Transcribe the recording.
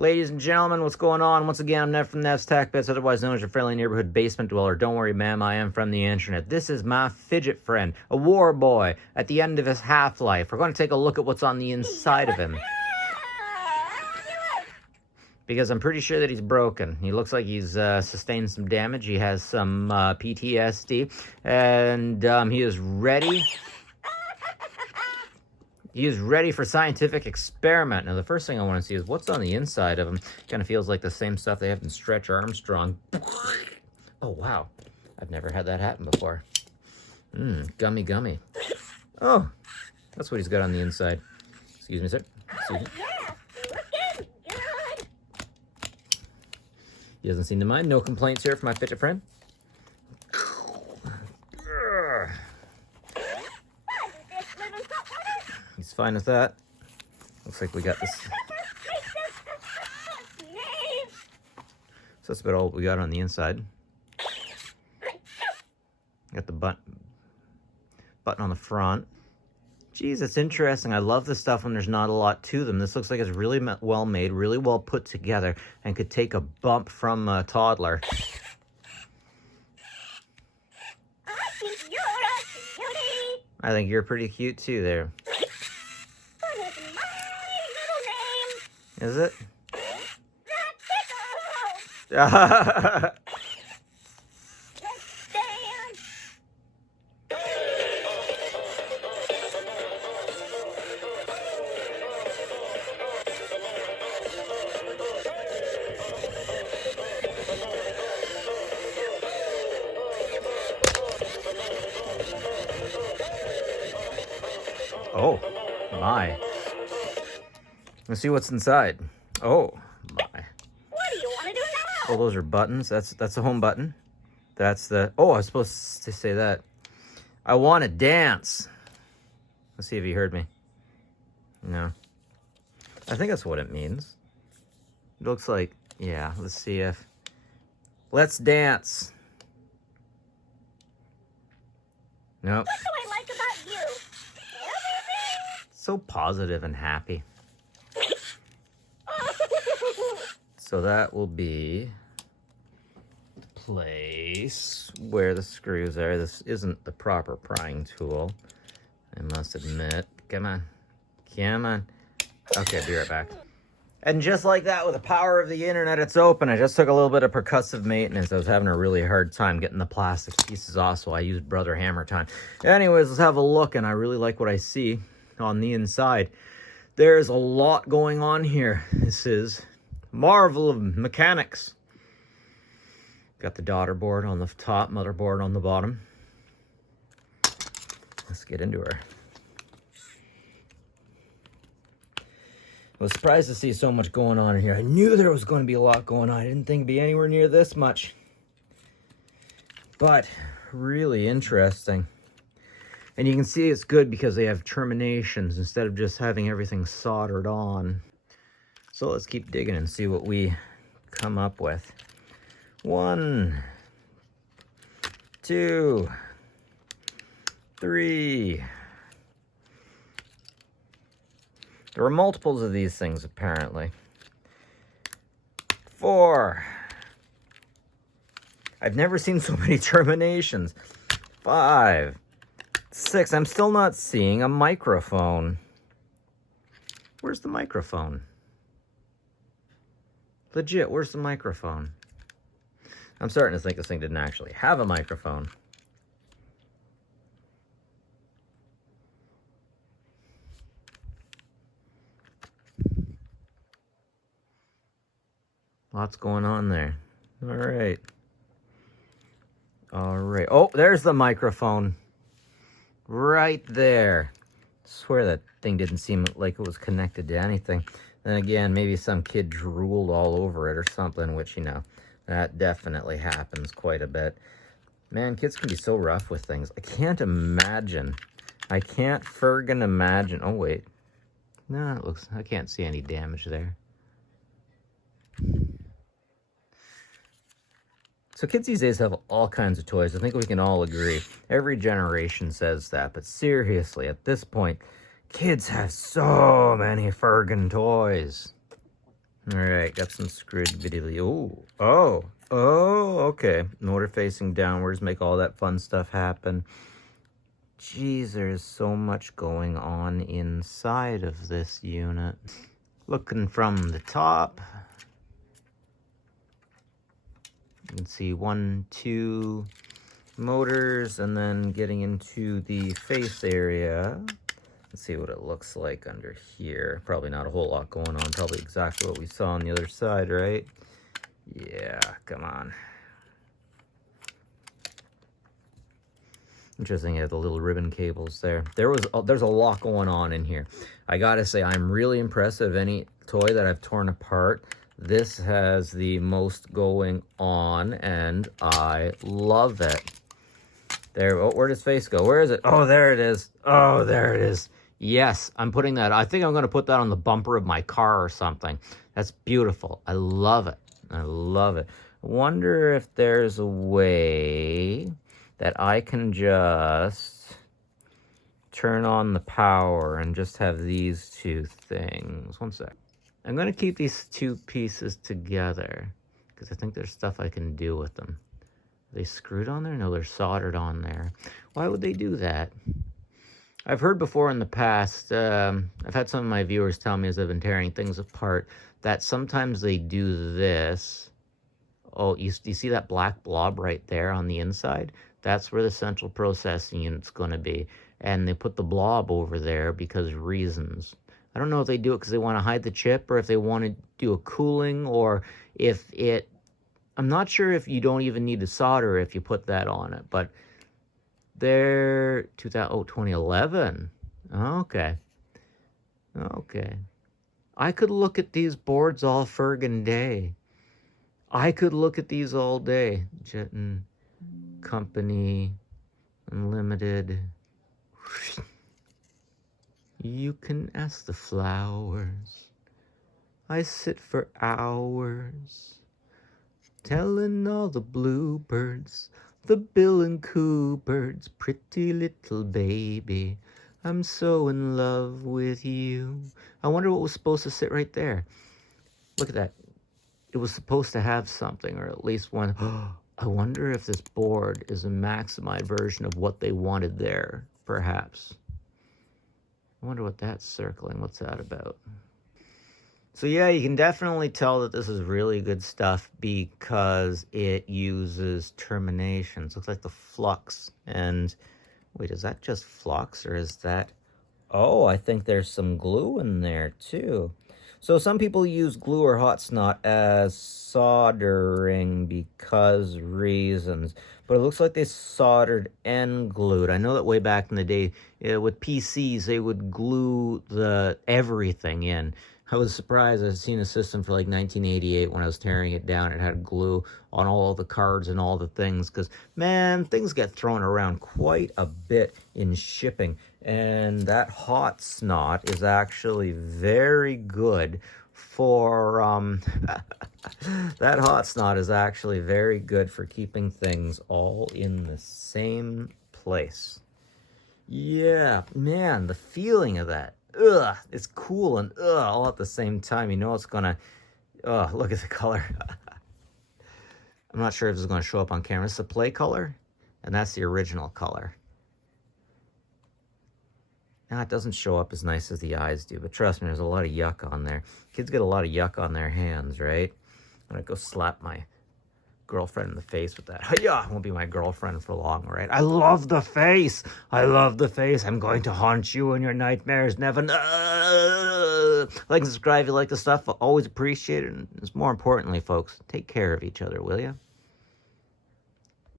Ladies and gentlemen, what's going on? Once again, I'm Ned from Nev's Tech Bits, otherwise known as your friendly neighborhood basement dweller. Don't worry, ma'am, I am from the internet. This is my fidget friend, a war boy at the end of his half-life. We're going to take a look at what's on the inside of him, because I'm pretty sure that he's broken. He looks like he's sustained some damage. He has some PTSD, and he is ready. He is ready for scientific experiment. Now, the first thing I want to see is what's on the inside of him. Kind of feels like the same stuff they have in Stretch Armstrong. Oh, wow. I've never had that happen before. Gummy, gummy. Oh, that's what he's got on the inside. Excuse me, sir. Excuse me. He doesn't seem to mind. No complaints here from my fidget friend. He's fine with that. Looks like we got this. So that's about all we got on the inside. Got the button on the front. Geez, it's interesting. I love this stuff when there's not a lot to them. This looks like it's really well made, really well put together, and could take a bump from a toddler. I think you're pretty cute too there. Is it? Oh, my. Let's see what's inside. Oh, my. What do you want to do now? Oh, those are buttons. That's the home button. That's the... Oh, I was supposed to say that. I want to dance. Let's see if he heard me. No. I think that's what it means. It looks like... Yeah, let's see if... Let's dance. Nope. What do I like about you? Everything. So positive and happy. So that will be the place where the screws are. This isn't the proper prying tool, I must admit. Come on. Come on. Okay, I'll be right back. And just like that, with the power of the internet, it's open. I just took a little bit of percussive maintenance. I was having a really hard time getting the plastic pieces off, so I used Brother Hammer time. Anyways, let's have a look, and I really like what I see on the inside. There's a lot going on here. This is marvel of mechanics. Got the daughter board on the top, motherboard on the bottom. Let's get into her. I was surprised to see so much going on in here. I knew there was going to be a lot going on. I didn't think it'd be anywhere near this much. But really interesting. And you can see it's good because they have terminations instead of just having everything soldered on. So let's keep digging and see what we come up with. 1, 2, 3. There were multiples of these things, apparently. 4. I've never seen so many terminations. 5. 6. I'm still not seeing a microphone. Where's the microphone? Legit, where's the microphone? I'm starting to think this thing didn't actually have a microphone. Lots going on there. All right. All right. Oh, there's the microphone. Right there. I swear that thing didn't seem like it was connected to anything. Then again, maybe some kid drooled all over it or something, which, you know, that definitely happens quite a bit. Man, kids can be so rough with things. I can't imagine. I can't friggin' imagine. Oh, wait. No, it looks... I can't see any damage there. So kids these days have all kinds of toys. I think we can all agree. Every generation says that. But seriously, at this point, kids have so many friggin' toys. All right, got some screwed video. Okay. Motor facing downwards, make all that fun stuff happen. Jeez, there's so much going on inside of this unit. Looking from the top, you can see 1, 2 motors, and then getting into the face area. Let's see what it looks like under here. Probably not a whole lot going on. Probably exactly what we saw on the other side, right? Yeah, come on. Interesting, you have the little ribbon cables there. There's a lot going on in here. I gotta say, I'm really impressed of any toy that I've torn apart. This has the most going on, and I love it. There, oh, where does face go? Where is it? Oh, there it is. Oh, there it is. Yes, I'm putting that. I think I'm going to put that on the bumper of my car or something. That's beautiful. I love it. I love it. I wonder if there's a way that I can just turn on the power and just have these two things. One sec. I'm going to keep these two pieces together because I think there's stuff I can do with them. Are they screwed on there? No, they're soldered on there. Why would they do that? I've heard before in the past, I've had some of my viewers tell me as I've been tearing things apart, that sometimes they do this. Oh, you see that black blob right there on the inside? That's where the central processing unit's going to be. And they put the blob over there because reasons. I don't know if they do it because they want to hide the chip or if they want to do a cooling or if it... I'm not sure if you don't even need to solder if you put that on it, but they're 2011. Okay. Okay. I could look at these boards all friggin' day. I could look at these all day. Jet and Company, Unlimited. You can ask the flowers. I sit for hours, telling all the bluebirds, the Bill and Coo birds, pretty little baby, I'm so in love with you. I wonder what was supposed to sit right there. Look at that. It was supposed to have something, or at least one. I wonder if this board is a maximized version of what they wanted there, perhaps. I wonder what that's circling. What's that about? So yeah, you can definitely tell that this is really good stuff because it uses terminations. Looks like the flux. And wait, is that just flux or is that... Oh, I think there's some glue in there too. So some people use glue or hot snot as soldering because reasons. But it looks like they soldered and glued. I know that way back in the day, with PCs, they would glue everything in. I was surprised. I'd seen a system for like 1988 when I was tearing it down. It had glue on all the cards and all the things. Because, man, things get thrown around quite a bit in shipping. And that hot snot is actually very good for... that hot snot is actually very good for keeping things all in the same place. Yeah, man, the feeling of that. Ugh, it's cool and all at the same time. You know it's gonna... look at the color. I'm not sure if this is going to show up on camera. It's the play color, and that's the original color. Now, it doesn't show up as nice as the eyes do, but trust me, there's a lot of yuck on there. Kids get a lot of yuck on their hands, right? I'm going to go slap my girlfriend in the face with that. Hiya! Won't be my girlfriend for long, right? I love the face! I love the face! I'm going to haunt you in your nightmares, Nevin. Like and subscribe if you like the stuff. I always appreciate it. And more importantly, folks, take care of each other, will you?